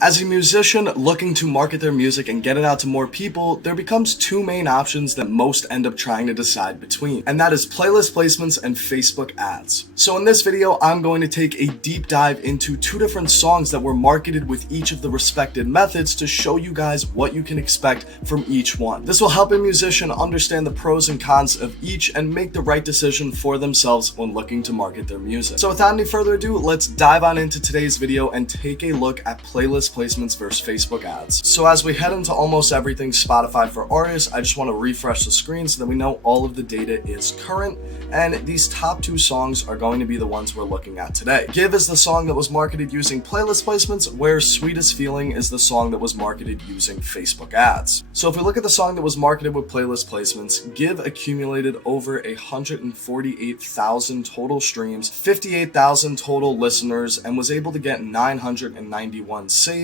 As a musician looking to market their music and get it out to more people, there becomes two main options that most end up trying to decide between, and that is playlist placements and Facebook ads. So in this video, I'm going to take a deep dive into two different songs that were marketed with each of the respected methods to show you guys what you can expect from each one. This will help a musician understand the pros and cons of each and make the right decision for themselves when looking to market their music. So without any further ado, let's dive on into today's video and take a look at playlist placements versus Facebook ads. So as we head into almost everything Spotify for artists, I just want to refresh the screen so that we know all of the data is current, and these top two songs are going to be the ones we're looking at today. Give is the song that was marketed using playlist placements, where Sweetest Feeling is the song that was marketed using Facebook ads. So if we look at the song that was marketed with playlist placements, Give accumulated over 148,000 total streams, 58,000 total listeners, and was able to get 991 saves.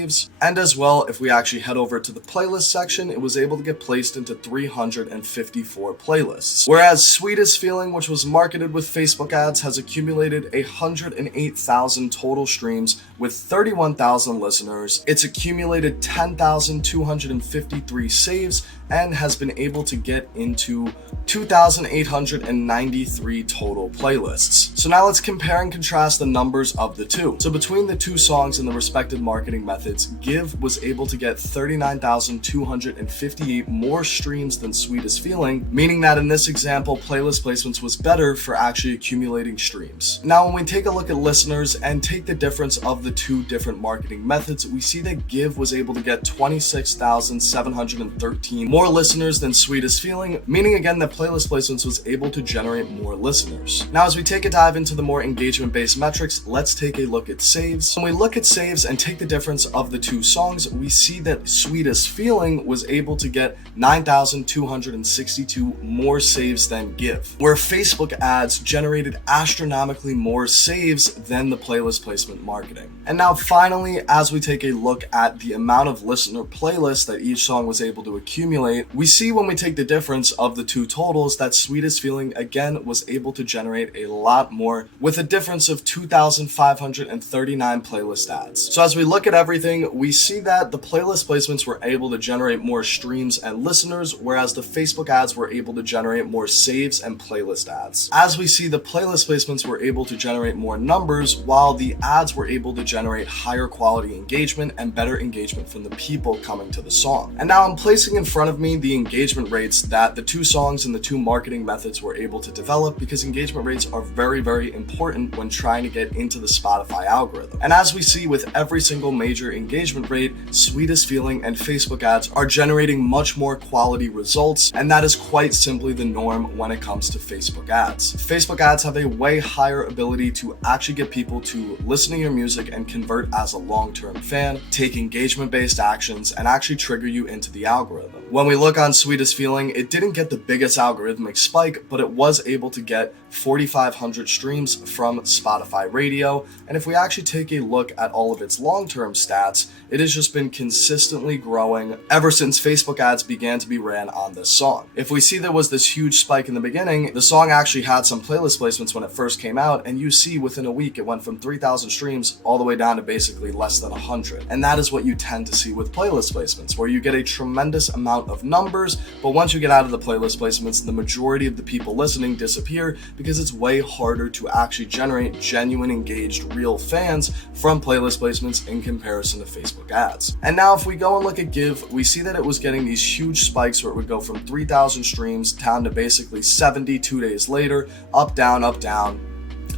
And as well, if we actually head over to the playlist section, it was able to get placed into 354 playlists. Whereas Sweetest Feeling, which was marketed with Facebook ads, has accumulated 108,000 total streams with 31,000 listeners. It's accumulated 10,253 saves and has been able to get into 2,893 total playlists. So now let's compare and contrast the numbers of the two. So between the two songs and the respective marketing methods, Give was able to get 39,258 more streams than Sweetest Feeling, meaning that in this example, playlist placements was better for actually accumulating streams. Now, when we take a look at listeners and take the difference of the two different marketing methods, we see that Give was able to get 26,713 more listeners than Sweetest Feeling, meaning again that playlist placements was able to generate more listeners. Now, as we take a dive into the more engagement-based metrics, let's take a look at saves. When we look at saves and take the difference of the two songs, we see that Sweetest Feeling was able to get 9,262 more saves than Give, where Facebook ads generated astronomically more saves than the playlist placement marketing. And now finally, as we take a look at the amount of listener playlists that each song was able to accumulate, we see when we take the difference of the two totals that Sweetest Feeling again was able to generate a lot more, with a difference of 2,539 playlist ads. So as we look at everything, we see that the playlist placements were able to generate more streams and listeners, whereas the Facebook ads were able to generate more saves and playlist ads. As we see, the playlist placements were able to generate more numbers, while the ads were able to generate higher quality engagement and better engagement from the people coming to the song. And now I'm placing in front of me the engagement rates that the two songs and the two marketing methods were able to develop, because engagement rates are very, very important when trying to get into the Spotify algorithm. And as we see with every single major engagement rate, Sweetest Feeling and Facebook ads are generating much more quality results, and that is quite simply the norm when it comes to Facebook ads. Facebook ads have a way higher ability to actually get people to listen to your music and convert as a long-term fan, take engagement-based actions, and actually trigger you into the algorithm. When we look on Sweetest Feeling, it didn't get the biggest algorithmic spike, but it was able to get 4,500 streams from Spotify Radio. And if we actually take a look at all of its long-term stats, it has just been consistently growing ever since Facebook ads began to be ran on this song. If we see there was this huge spike in the beginning, the song actually had some playlist placements when it first came out, and you see within a week it went from 3,000 streams all the way down to basically less than 100. And that is what you tend to see with playlist placements, where you get a tremendous amount of numbers, but once you get out of the playlist placements, the majority of the people listening disappear, because it's way harder to actually generate genuine, engaged, real fans from playlist placements in comparison to Facebook ads. And now if we go and look at Give, we see that it was getting these huge spikes where it would go from 3,000 streams down to basically 70 2 days later, up, down,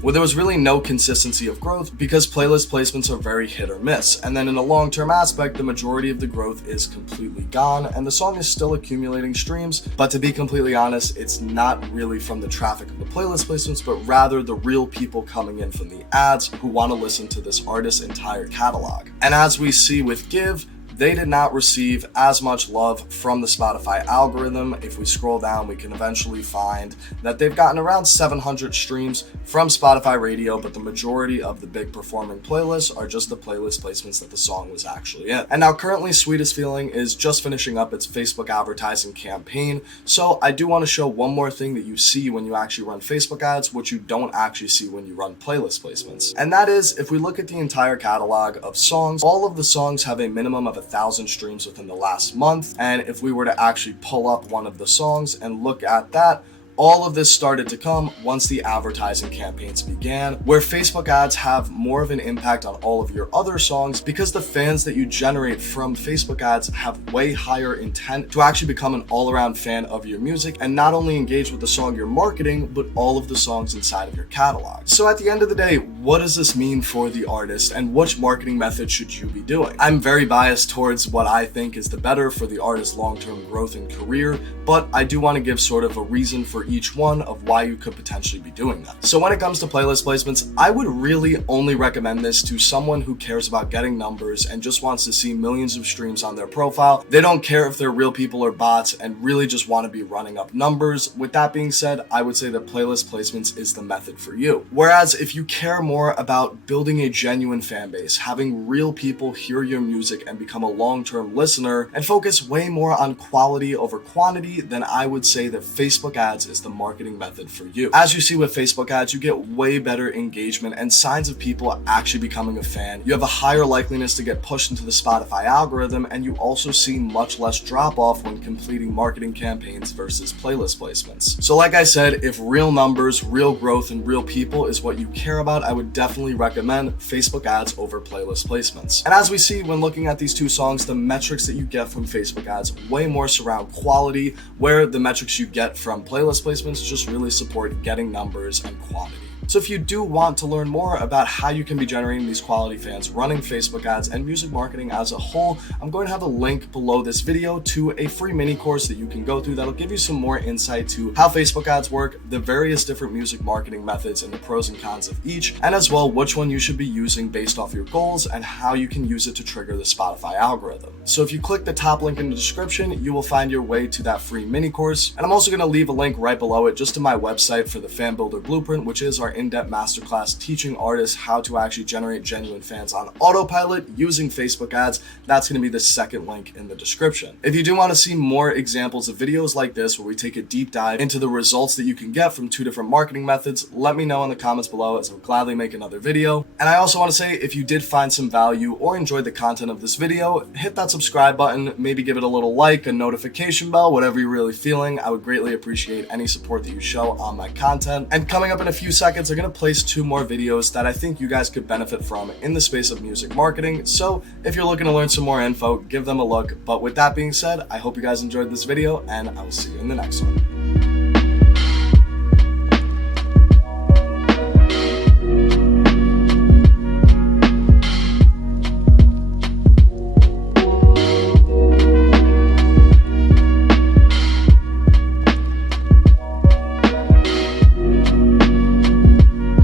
where there was really no consistency of growth, because playlist placements are very hit or miss. And then in a long-term aspect, the majority of the growth is completely gone, and the song is still accumulating streams, but to be completely honest, it's not really from the traffic of the playlist placements, but rather the real people coming in from the ads who want to listen to this artist's entire catalog. And as we see with Give, they did not receive as much love from the Spotify algorithm. If we scroll down, we can eventually find that they've gotten around 700 streams from Spotify radio, but the majority of the big performing playlists are just the playlist placements that the song was actually in. And now currently Sweetest Feeling is just finishing up its Facebook advertising campaign, so I do want to show one more thing that you see when you actually run Facebook ads, which you don't actually see when you run playlist placements. And that is, if we look at the entire catalog of songs, all of the songs have a minimum of 1,000 streams within the last month, and if we were to actually pull up one of the songs and look at that, all of this started to come once the advertising campaigns began, where Facebook ads have more of an impact on all of your other songs because the fans that you generate from Facebook ads have way higher intent to actually become an all-around fan of your music and not only engage with the song you're marketing, but all of the songs inside of your catalog. So at the end of the day, what does this mean for the artist and which marketing method should you be doing? I'm very biased towards what I think is the better for the artist's long-term growth and career, but I do want to give sort of a reason for each one of why you could potentially be doing that. So when it comes to playlist placements, I would really only recommend this to someone who cares about getting numbers and just wants to see millions of streams on their profile. They don't care if they're real people or bots and really just want to be running up numbers. With that being said, I would say that playlist placements is the method for you. Whereas if you care more about building a genuine fan base, having real people hear your music and become a long-term listener, and focus way more on quality over quantity, then I would say that Facebook ads is the marketing method for you. As you see with Facebook ads, you get way better engagement and signs of people actually becoming a fan. You have a higher likeliness to get pushed into the Spotify algorithm, and you also see much less drop off when completing marketing campaigns versus playlist placements. So like I said, if real numbers, real growth, and real people is what you care about, I would definitely recommend Facebook ads over playlist placements. And as we see when looking at these two songs, the metrics that you get from Facebook ads way more surround quality, where the metrics you get from playlist placements just really support getting numbers and quantity. So if you do want to learn more about how you can be generating these quality fans, running Facebook ads, and music marketing as a whole, I'm going to have a link below this video to a free mini course that you can go through that'll give you some more insight to how Facebook ads work, the various different music marketing methods and the pros and cons of each, and as well which one you should be using based off your goals and how you can use it to trigger the Spotify algorithm. So if you click the top link in the description, you will find your way to that free mini course. And I'm also going to leave a link right below it just to my website for the Fan Builder Blueprint, which is our in-depth masterclass teaching artists how to actually generate genuine fans on autopilot using Facebook ads. That's going to be the second link in the description. If you do want to see more examples of videos like this where we take a deep dive into the results that you can get from two different marketing methods, let me know in the comments below as I'll gladly make another video. And I also want to say, if you did find some value or enjoyed the content of this video, hit that subscribe button, maybe give it a little like, a notification bell, whatever you're really feeling. I would greatly appreciate any support that you show on my content. And coming up in a few seconds, I'm going to place 2 more videos that I think you guys could benefit from in the space of music marketing. So if you're looking to learn some more info, give them a look. But with that being said, I hope you guys enjoyed this video, and I will see you in the next one.